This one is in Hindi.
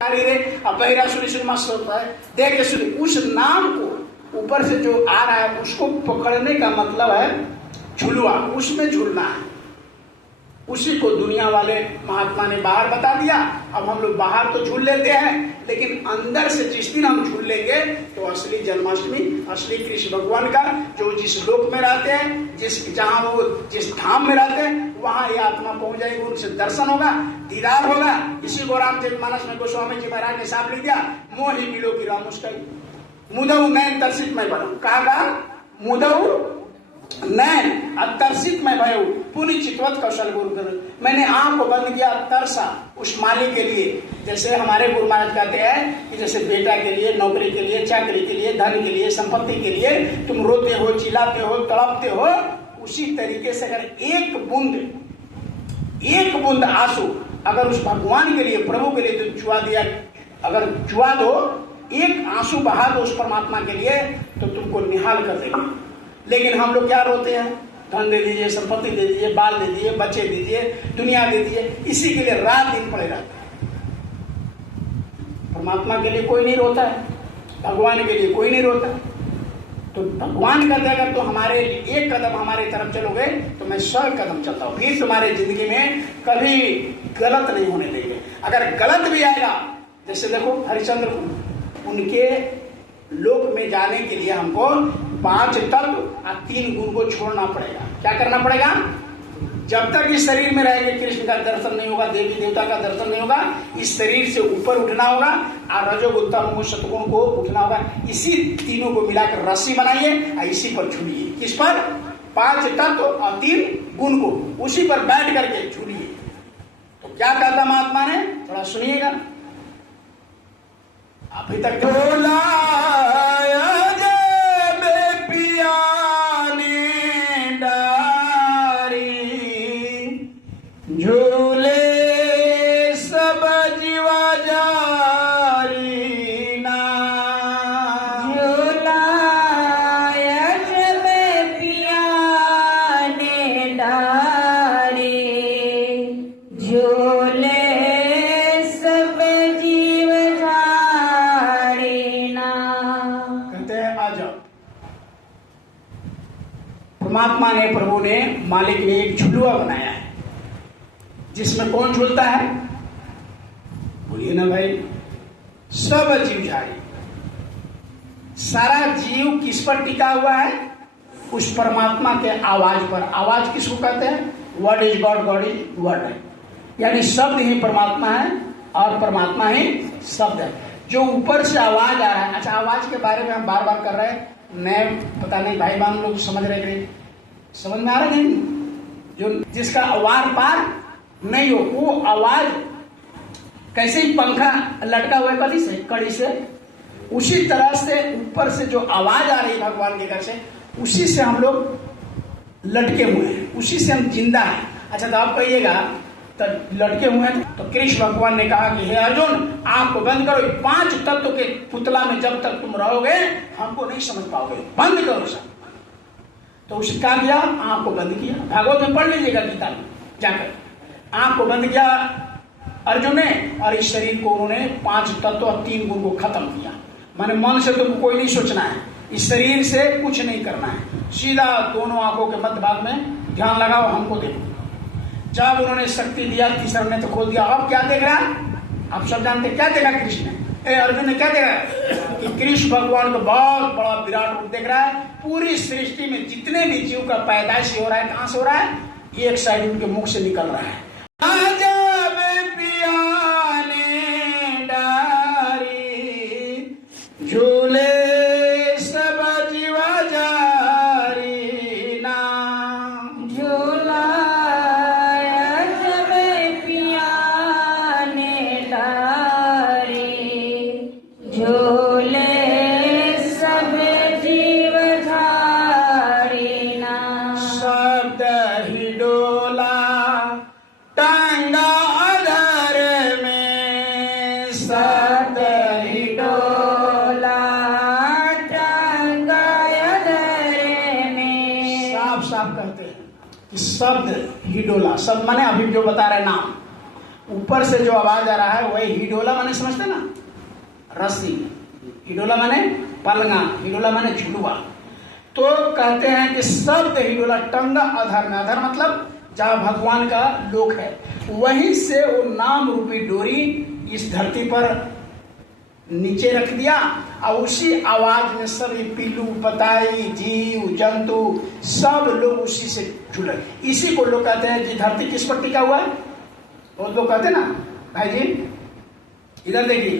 अब बहिरा सुनी मस्त होता है, देख सुनी। उस नाम को ऊपर से जो आ रहा है उसको पकड़ने का मतलब है झुलवा, उसमें झूलना है। उसी को दुनिया वाले महात्मा ने बाहर बता दिया। अब हम लोग बाहर तो झूल लेते हैं, लेकिन अंदर से जिस दिन हम झूल लेंगे तो असली जन्माष्टमी, असली कृष्ण भगवान का जो जिस लोक में रहते हैं, जहां वो जिस धाम में रहते हैं, वहां ये आत्मा पहुंच जाएगी, उनसे दर्शन होगा, दीदार होगा। इसी को रामचरितमानस में गोस्वामी जी महाराज ने साफ लिख दिया, मोहि मिलो की राम मुस्काई मुदऊ नैन तरसित मैं बनू। कहा मुदऊ नैन अतर्षित मैं भय पुनि चितवत कौशल गुरु कर। मैंने आंख को बंद किया, तरसा उस मालिक के लिए। जैसे हमारे गुरु महाराज कहते हैं कि जैसे बेटा के लिए, नौकरी के लिए, चाकरी के लिए, धन के लिए, संपत्ति के लिए तुम रोते हो, चिल्लाते हो, तड़पते हो, उसी तरीके से अगर एक बूंद आंसू अगर उस भगवान के लिए, प्रभु के लिए तुम चुआ दिया, अगर चुआ दो, एक आंसू बहा दो उस परमात्मा के लिए, तो तुमको निहाल कर देंगे। लेकिन हम लोग क्या रोते हैं, धन दे दीजिए, संपत्ति दे दीजिए, बाल दे दीजिए, बच्चे दीजिए, दुनिया दे दीजिए, इसी के लिए रात दिन पड़े रहते हैं। परमात्मा के लिए कोई नहीं रोता है, भगवान के लिए कोई नहीं रोता। तो भगवान कहते हैं अगर तो हमारे एक कदम हमारे तरफ चलोगे तो मैं 100 कदम चलता हूं, फिर तुम्हारे जिंदगी में कभी गलत नहीं होने देंगे। अगर गलत भी आएगा, जैसे देखो हरिश्चंद्र को, उनके लोक में जाने के लिए हमको 5 तत्व और 3 गुण को छोड़ना पड़ेगा। क्या करना पड़ेगा? जब तक इस शरीर में रहेंगे कृष्ण का दर्शन नहीं होगा, देवी देवता का दर्शन नहीं होगा। इस शरीर से ऊपर उठना होगा और रजोगुण तमोगुण सतगुण को उठना होगा। इसी तीनों को मिलाकर रस्सी बनाइए और इसी पर झूलिए। किस पर? 5 तत्व और 3 गुण को, उसी पर बैठ करके झूलिए। तो क्या कहता महात्मा ने, थोड़ा सुनिएगा। अभी तक बोला झूले सब जीवा जारी ना, झूला में पिया ने डारी, झूले सब जीव जारी ना। कहते हैं आ जाओ। परमात्मा ने, प्रभु ने, मालिक ने एक झुलुआ बनाया है जिसमें कौन झूलता है? बोलिए ना भाई, सब जीव झाड़ी। सारा जीव किस पर टिका हुआ है? उस परमात्मा के आवाज पर। आवाज किसको कहते हैं? Word is God, God is word है। यानी शब्द ही परमात्मा है और परमात्मा ही शब्द है। जो ऊपर से आवाज आ रहा है। अच्छा, आवाज के बारे में हम बार बार कर रहे हैं, मैं पता नहीं भाई बहन लोग समझ रहे हैं, समझ में आ रहा है? जो जिसका आवार पार नहीं हो, वो आवाज कैसे ही पंखा लटका हुआ है कड़ी से, कड़ी से, उसी तरह से ऊपर से जो आवाज आ रही है भगवान के घर से, उसी से हम लोग लटके हुए हैं, उसी से हम जिंदा हैं। अच्छा, तो आप कहिएगा तो लटके हुए हैं, तो कृष्ण भगवान ने कहा कि हे अर्जुन, आंख को बंद करो। 5 तत्व के पुतला में जब तक तुम रहोगे हमको नहीं समझ पाओगे, बंद करो सब। तो उसने क्या किया? आंख को बंद किया। भागवत में पढ़ लीजिएगा गीता में जाकर। आंख को बंद किया अर्जुन ने, और इस शरीर को उन्होंने 5 तत्व और 3 गुण को खत्म किया। माने मन से तुमको कोई नहीं सोचना है, इस शरीर से कुछ नहीं करना है, सीधा दोनों आंखों के मध्य भाग में ध्यान लगाओ, हमको देखो। जब उन्होंने शक्ति दिया, तीसरा ने तो खोल दिया। अब क्या देख रहा? आप सब जानते क्या देखा कृष्ण ने? अर्जुन ने क्या देखा? कि कृष्ण भगवान को बहुत बड़ा विराट रूप देख रहा है। पूरी सृष्टि में जितने भी जीव का पैदाइश हो रहा है, कहां से हो रहा है? एक साइड उनके मुख से निकल रहा है। झूले सब जीवा जारी ना, झूला सब पिया ने डारी, झूले सब जीव झारी ना। शब्द ही डोला टांगा अधर में, शब्द ही डोला टांगा अधर में। साफ साफ कहते हैं कि शब्द ही डोला। शब्द माने अभी जो बता रहे नाम, ऊपर से जो आवाज आ रहा है वही हिडोला माने समझते ना, रस्सी। हिडोला माने पलंगा, हिडोला माने झुलुआ। तो कहते हैं कि शब्द हिडोला टंगा अधर में, अधर मतलब जहां भगवान का लोक है, वहीं से वो नाम रूपी डोरी इस धरती पर नीचे रख दिया और उसी आवाज में सब ये पीलू पताई जीव जंतु सब लोग उसी से जुड़े। इसी को लोग कहते हैं कि धरती किस पर टिका हुआ है, वो लोग कहते हैं ना भाई जी, इधर देखिए